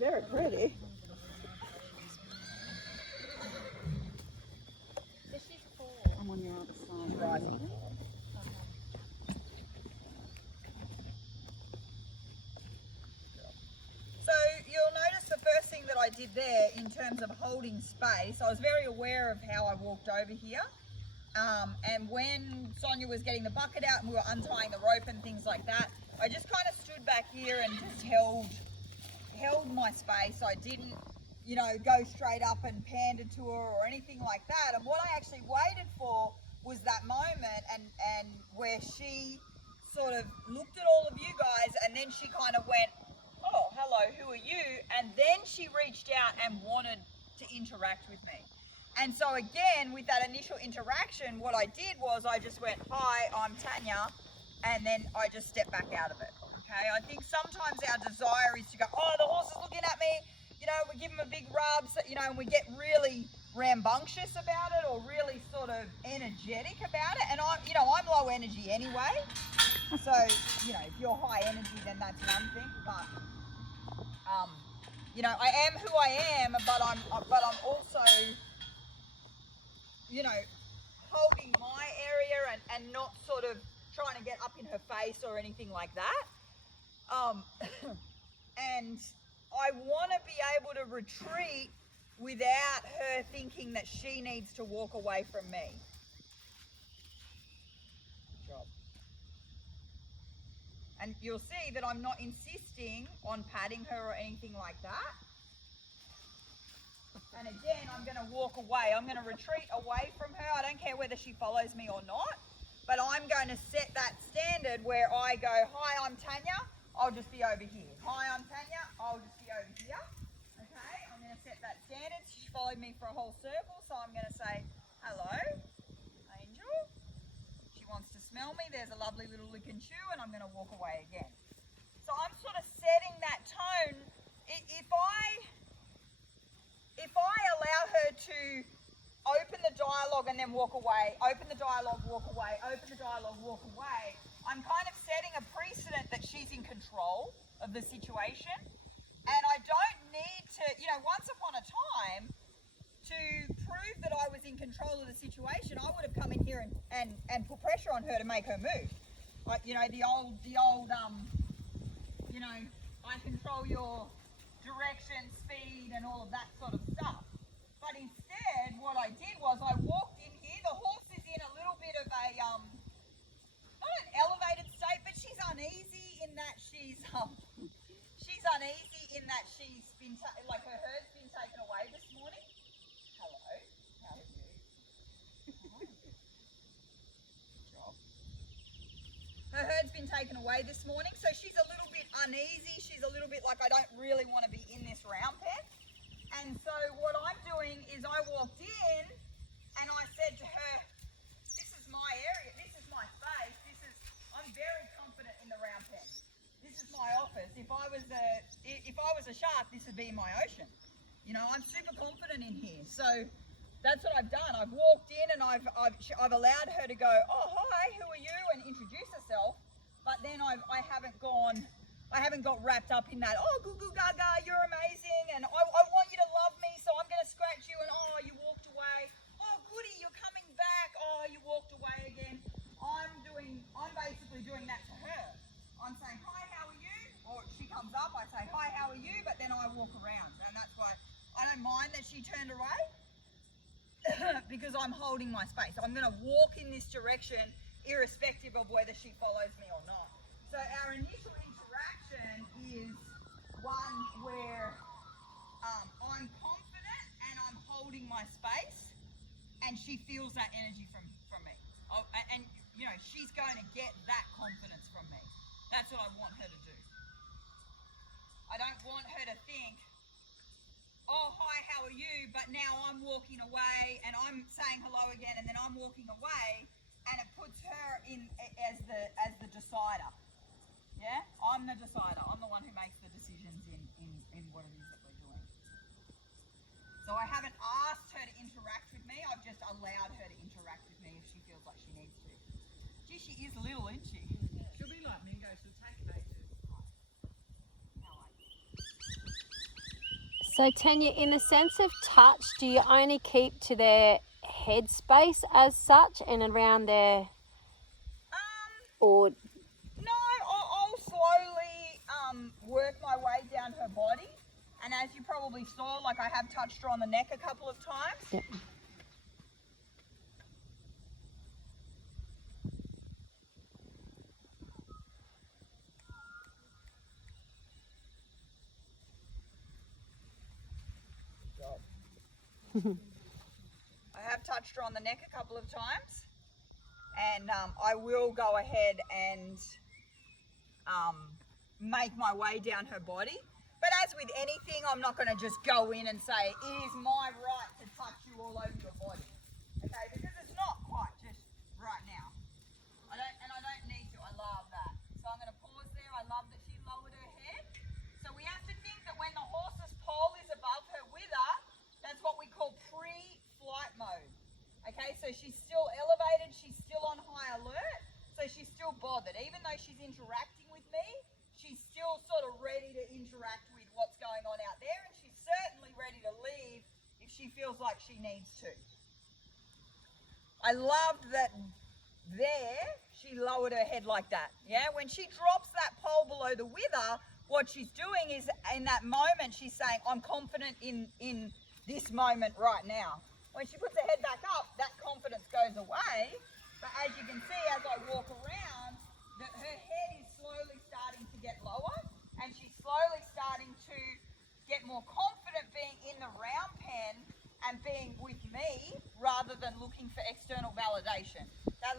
very pretty. I'm on your other side. Right. So you'll notice the first thing that I did there in terms of holding space, I was very aware of how I walked over here. And when Sonia was getting the bucket out and we were untying the rope and things like that, I just kind of stood back here and just held my space. I didn't, you know, go straight up and pander to her or anything like that. And what I actually waited for was that moment and where she sort of looked at all of you guys and then she kind of went, oh, hello, who are you? And then she reached out and wanted to interact with me. And so again, with that initial interaction, what I did was I just went, hi, I'm Tanya, and then I just stepped back out of it, okay? I think sometimes our desire is to go, oh, the horse is looking at me, you know, we give him a big rub, so, you know, and we get really rambunctious about it or really sort of energetic about it. And I'm low energy anyway. So, you know, if you're high energy, then that's one thing, but, you know, I am who I am, but I'm also, you know, holding my area and not sort of trying to get up in her face or anything like that. And I want to be able to retreat without her thinking that she needs to walk away from me. Good job. And you'll see that I'm not insisting on patting her or anything like that. And again, I'm going to walk away. I'm going to retreat away from her. I don't care whether she follows me or not, but I'm going to set that standard where I go, hi, I'm Tanya. I'll just be over here. Hi, I'm Tanya. I'll just be over here. Okay, I'm going to set that standard. She followed me for a whole circle, so I'm going to say, hello, Angel. She wants to smell me. There's a lovely little lick and chew, and I'm going to walk away again. So I'm sort of setting that tone. If I allow her to open the dialogue and then walk away, open the dialogue, walk away, open the dialogue, walk away, I'm kind of setting a precedent that she's in control of the situation. And I don't need to, you know, once upon a time, to prove that I was in control of the situation, I would have come in here and put pressure on her to make her move. Like, you know, the old, you know, I control your direction, speed, and all of that sort of stuff. But instead, what I did was I walked in here. The horse is in a little bit of a, not an elevated state, but she's uneasy in that she's uneasy in that she's been, like her herd's been taken away this morning. Hello, how are you? Good job. Her herd's been taken away this morning, so she's a little bit uneasy. She's a little bit like, I don't really want to be in this round pen. And so what I'm doing is I walked in and I said to her, this is my area, this is my space, I'm very confident in the round pen. This is my office. If I was a shark, this would be my ocean. You know, I'm super confident in here. So that's what I've done. I've walked in and I've allowed her to go, oh, hi, who are you? And introduce herself. But then I haven't got wrapped up in that, oh, goo goo gaga, you're amazing. And I want you to love me, so I'm going to scratch you. And oh, you walked away. Oh, goody, you're coming back. Oh, you walked away again. I'm basically doing that to her. I'm saying, hi, how are you? Or she comes up, I say, hi, how are you? But then I walk around. And that's why I don't mind that she turned away because I'm holding my space. I'm going to walk in this direction irrespective of whether she follows me or not. So our initial interaction is one where I'm confident and I'm holding my space and she feels that energy from me. And, you know, she's going to get that confidence from me. That's what I want her to do. I don't want her to think, oh, hi, how are you? But now I'm walking away and I'm saying hello again and then I'm walking away and it puts her in as the decider. Yeah? I'm the decider. I'm the one who makes the decisions in what it is that we're doing. So I haven't asked her to interact with me. I've just allowed her to interact with me if she feels like she needs to. Gee, she is little, isn't she? She'll be like Mingo, she'll take ages. How are you? So Tanya, in the sense of touch, do you only keep to their head space as such and around their, or? No, I'll slowly work my way down her body. And as you probably saw, like I have touched her on the neck a couple of times. Yep. I have touched her on the neck a couple of times, and I will go ahead and make my way down her body. But as with anything, I'm not going to just go in and say, it is my right to touch you all over your body. Okay, because it's not quite just right now. I don't need to. I love that. So I'm going to pause there. I love that she lowered her head. So we have to think that when the horse's pole is above her wither, that's what we call pre-flight mode. Okay, so she's still elevated, she's still on high alert, so she's still bothered. Even though she's interacting with me, she's still sort of ready to interact with what's going on out there, and she's certainly ready to leave if she feels like she needs to. I loved that there, she lowered her head like that. Yeah, when she drops that pole below the wither, what she's doing is in that moment, she's saying, I'm confident in this moment right now. When she puts her head back up, that confidence goes away. But as you can see, as I walk around, that her head is slowly starting to get lower, and she's slowly starting to get more confident being in the round pen and being with me rather than looking for external validation. That